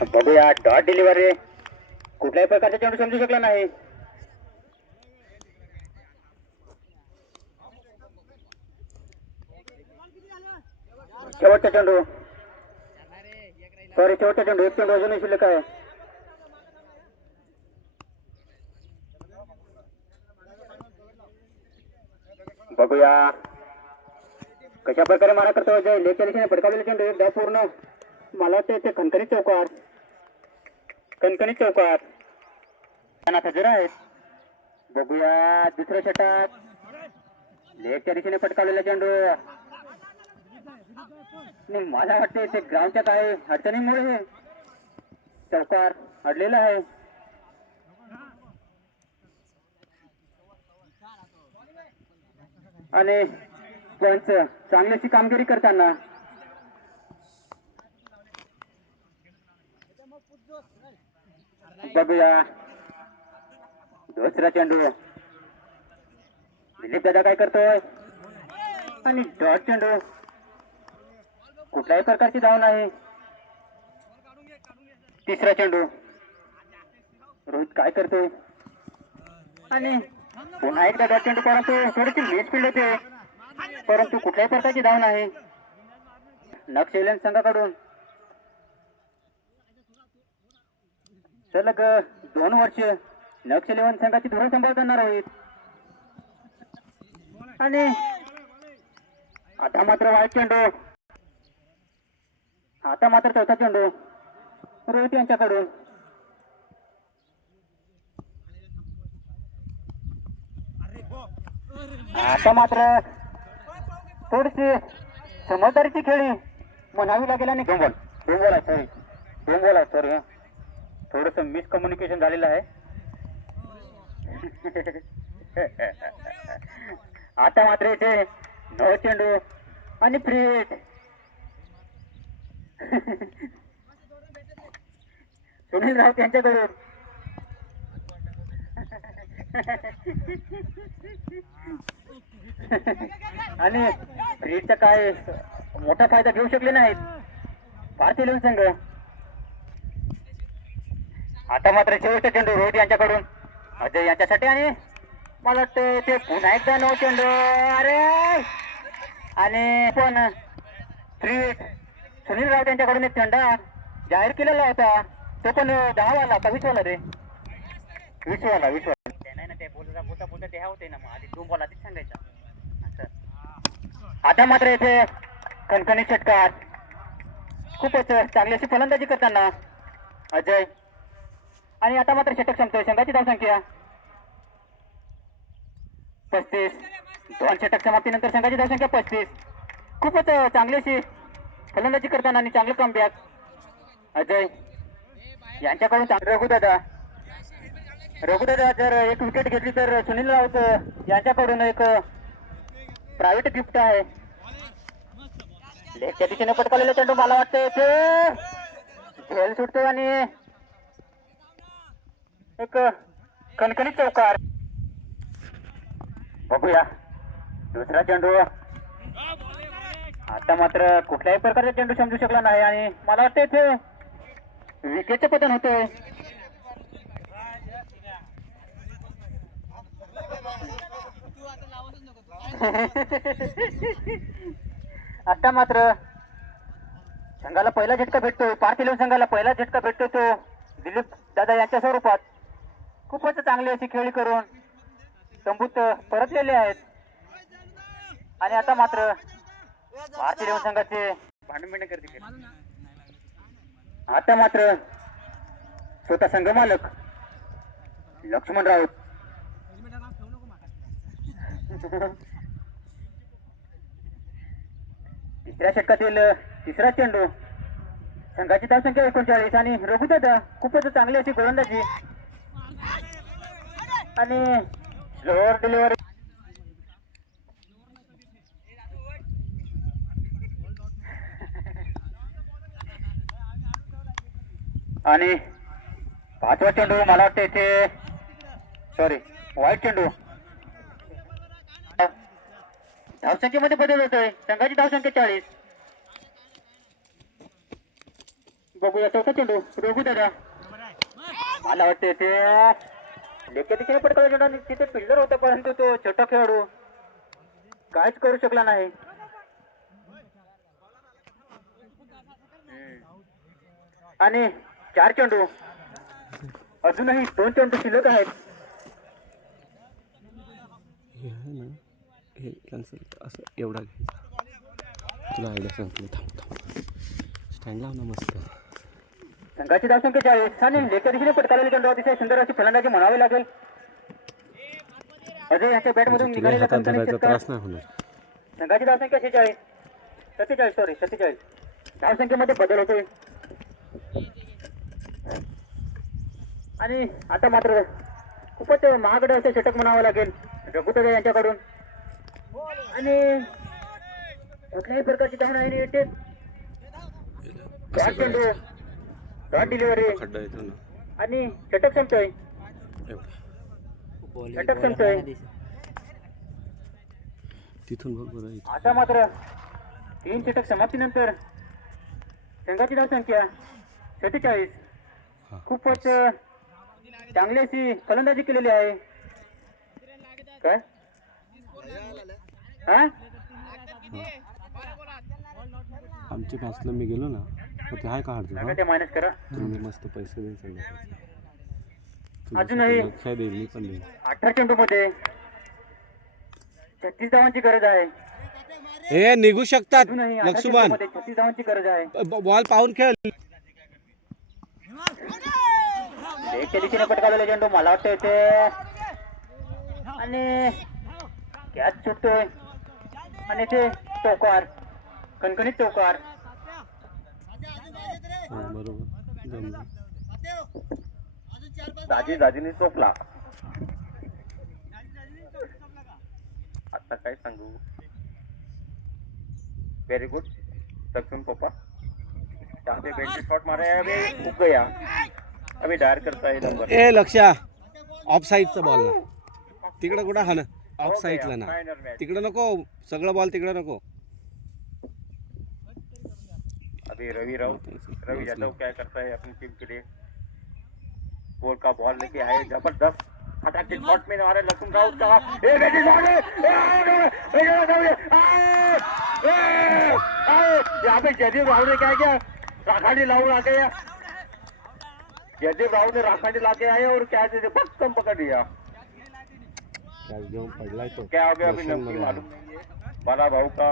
बघूया dot delivery कुठल्याही प्रकारचा चेंडू समजू शकला नाही. शेवटचा चेंडू शेवटचा चेंडू एक चेंडू अजूनही शिल्लक आहे. बघूया कशा प्रकारे मारा करतो अजय. लेगच्या दिशेने फटकावलेला चेंडू एक धाव पूर्ण. मला वाटतं ते खणखणीत चौकार हजर आहेत. बघूया दुसरं षटक लेगच्या दिशेने फटकावलेला चेंडू. मला वाटते ते ग्राउंडच्या काही अडचणीमुळे चौकार अडलेला आहे. आणि पंच चांगल्याची कामगिरी करताना बघूया दुसरा चेंडू दिलीप दादा काय करतोय आणि डॉट चेंडू कुठल्याही प्रकारची धाव नाही. तिसरा चेंडू रोहित काय करतोय आणि पुन्हा एकदा डॉट चेंडू परंतु थोडीशी मिस फील्ड होते परंतु कुठल्याही प्रकारची धाव नाही. नक्षेलन संघाकडून सलग 2 वर्ष नक्षेलन संघाची धुरा सांभाळताना रोहित. आणि आता मात्र वाईट चेंडू. आता मात्र चौथा चेंडू रोहित यांच्याकडून. आता मात्र थोडीशी समजदारीची खेळी म्हणावी लागेल. आणि डोंबोला सॉरी थोडस मिसकम्युनिकेशन झालेलं आहे. आता मात्र इथे 9 चेंडू आणि फ्री हिट. सुनील राऊत यांच्याकडून. आणि फ्रीचा काय मोठा फायदा घेऊ शकले नाहीत भारतीय संघ. आता मात्र शेवटचा चेंडू रोहित यांच्याकडून अजय यांच्यासाठी. आणि मला वाटतं ते पुन्हा एकदा 9 चेंडू. अरे आणि पण फ्री सुनील राऊत यांच्याकडून एक चेंडा जाहीर केलेला होता. तो पण 10 वाला का 20 वाला रे 20 वाला नाही ना. ते बोलता ते होते ना. मग आधी 2 बॉल आधीच सांगायचा. आता मात्र येथे खणखणीत षटकार खूपच चांगली अशी फलंदाजी करताना अजय. आणि आता मात्र षटक संपतोय. संघाची धावसंख्या 35. 2 षटक समाप्तीनंतर संघाची धावसंख्या 35. खूपच चांगली अशी फलंदाजी करताना आणि चांगलं कमबॅक अजय यांच्याकडून. रघुदादा जर एक विकेट घेतली तर सुनील राऊत यांच्याकडून एक प्रायव्हेट गिफ्ट आहे. लेगच्या दिशेने पटकावलेला चेंडू मला वाटतं ते झेल सुटतो आणि एक कणकणीत चौकार. बघूया दुसरा चेंडू. आता मात्र कुठल्याही प्रकारचा चेंडू समजू शकला नाही आणि मला वाटतं इथे विकेटचे पतन होते. आता मात्र संघाला पहिला झटका भेटतोय. पार्थिव संघाला पहिला झटका भेटतो तो दिलीप दादा यांच्या स्वरूपात. खूपच चांगली अशी खेळी करून तंबूत परतलेले आहेत. आणि आता मात्र भारतीय संघाचे भांडण करते. आता मात्र स्वतः संघ मालक लक्ष्मण राऊत तिसऱ्या षटकातील तिसरा चेंडू. संघाची धावसंख्या 39. आणि रघुदादा खूपच चांगली अशी गोलंदाजी आणि स्लोअर डिलिव्हरी. आणि 5वा चेंडू मला वाटतं इथे वाईट चेंडू. धावसंख्येमध्ये बदल होतोय. संघाची धावसंख्या 40. बघूया चौथा चेंडू रघु दादा. मला वाटते ते लेके तिथे पटकवला चेंडू आणि तिथे फिल्डर होता परंतु तो छोटा खेळाडू काहीच करू शकला नाही. आणि 4 चेंडू अजूनही 2 चेंडू शिल्लक आहेत. हे आहे ना हे कॅन्सल असं एवढा घ्यायचा. तुला आयडिया सांगतो थांब स्टँड लाव ना मस्त. संघाची धावसंख्या 40 आणि लेकर दिशेने पटकावलेली चेंडू अतिशय सुंदर अशी फलंदाजी म्हणावी लागेल. अजय यांच्या बॅटमधून निघालेला त्रास नाही होणार. संघाची धावसंख्या 47 धावसंख्येमध्ये बदल होतोय. आणि आता मात्र खूपच महागडे असे षटक म्हणावं लागेल रघुदादा यांच्याकडून. आणि कुठल्याही प्रकारची धावण आहे येते. चेंडू डॉट डिलिव्हरी आणि षटक संपतोय. षटक संपतोय. तिथून बघ बरं. आता मात्र 3 षटक समाप्तीनंतर संघाची धावसंख्या 47. खूपच चांगली अशी फलंदाजी केलेली आहे. काय हा आमच्या मॅचला मी गेलो ना मग ते आहे का हरतो मायनस करा. तुम्ही मस्त पैसे देईल अजूनही लक्ष देईल मी पण देईल. 18 चेंडू मध्ये 36 धावांची गरज आहे. हे निघू शकतात अजूनही लक्ष्मण 36 धावांची गरज आहे. बॉल पाहून खेळ. एकच्या दिशेने पटकावलेला चेंडू मला वाटतं ते आणि कॅच सुटतोय आणि ते चौकार कणकणीत चौकार. बरोबर दाजीने चोपला. आता काय सांगू. वेरी गुड सक्षम पप्पा जहाँ पे बेंच शॉट मारे अभी उग गया. अभी डायर करता है नंबर. ए लक्षा ऑफ साईडचा बॉल ना तिकडं कुठं हा ना ऑफ साईडला ना तिकडं नको सगळं बॉल तिकडं नको. अभी रवि यादव क्या करता है अपनी टीम के लिए. गोल का बॉल लेके आए जबरदस्त अटैक शॉट में हमारे लक्ष्मण राउत का यहाँ पे जयदीप राहुल ने क्या किया राखाडी लाऊन आ गया. जयदीप राहुल ने राखाडी ला के आए और क्या बहुत कम पकड़ लिया. क्या हो गया अभी नहीं मालूम. बड़ा भाऊ का